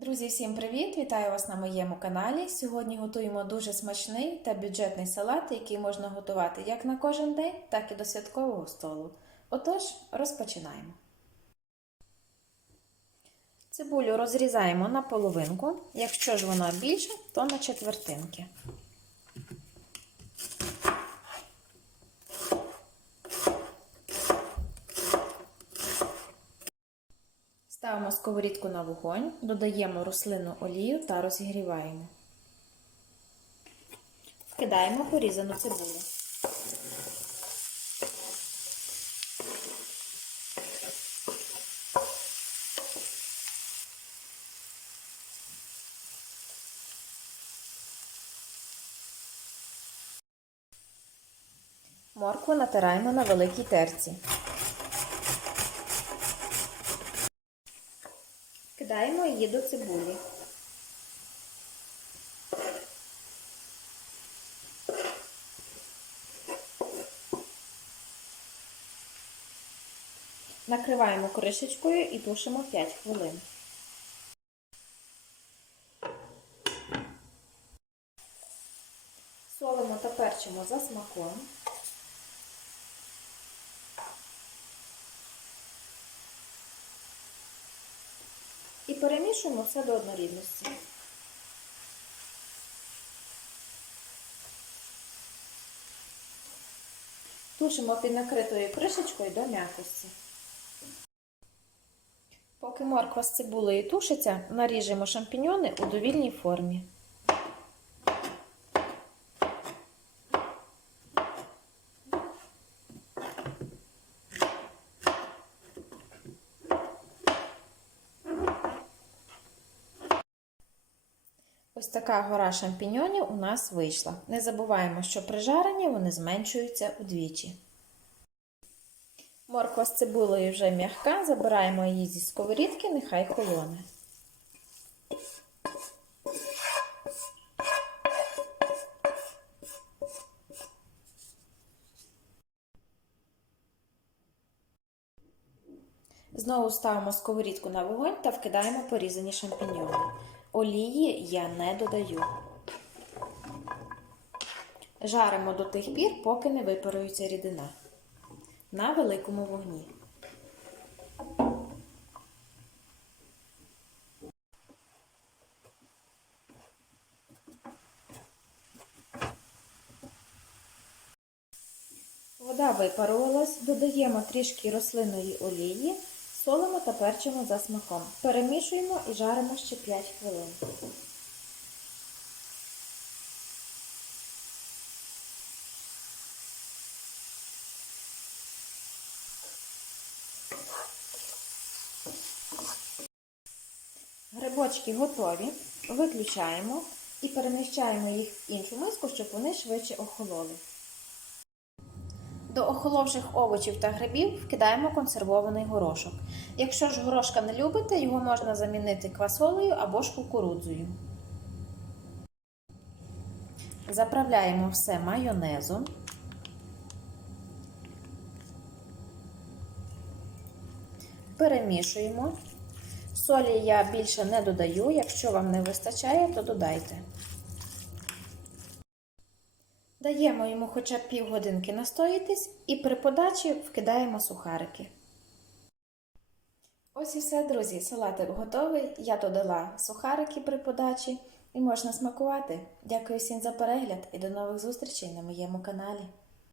Друзі, всім привіт! Вітаю вас на моєму каналі. Сьогодні готуємо дуже смачний та бюджетний салат, який можна готувати як на кожен день, так і до святкового столу. Отож, розпочинаємо. Цибулю розрізаємо на половинку. Якщо ж вона більша, то на четвертинки. Ставимо сковорідку на вогонь, додаємо рослинну олію та розігріваємо. Вкидаємо порізану цибулю. Моркву натираємо на великій терці. Кидаємо її до цибулі. Накриваємо кришечкою і тушимо 5 хвилин. Солимо та перчимо за смаком. Перемішуємо все до однорідності. Тушимо під накритою кришечкою до м'якості. Поки морква з цибулею тушиться, наріжемо шампіньони у довільній формі. Ось така гора шампіньонів у нас вийшла. Не забуваємо, що при жаренні вони зменшуються удвічі. Морква з цибулею вже м'яка, забираємо її зі сковорідки, нехай холоне. Знову ставимо сковорідку на вогонь та вкидаємо порізані шампіньони. Олії я не додаю. Жаримо до тих пір, поки не випарується рідина. На великому вогні. Вода випарувалась, додаємо трішки рослинної олії, солимо та перчимо за смаком. Перемішуємо і жаримо ще 5 хвилин. Грибочки готові, виключаємо і переміщаємо їх в іншу миску, щоб вони швидше охололи. До охоловших овочів та грибів вкидаємо консервований горошок. Якщо ж горошка не любите, його можна замінити квасолею або ж кукурудзою. Заправляємо все майонезом. Перемішуємо. Солі я більше не додаю, якщо вам не вистачає, то додайте. Даємо йому хоча б півгодинки настоїтись і при подачі вкидаємо сухарики. Ось і все, друзі. Салатик готовий. Я додала сухарики при подачі і можна смакувати. Дякую всім за перегляд і до нових зустрічей на моєму каналі.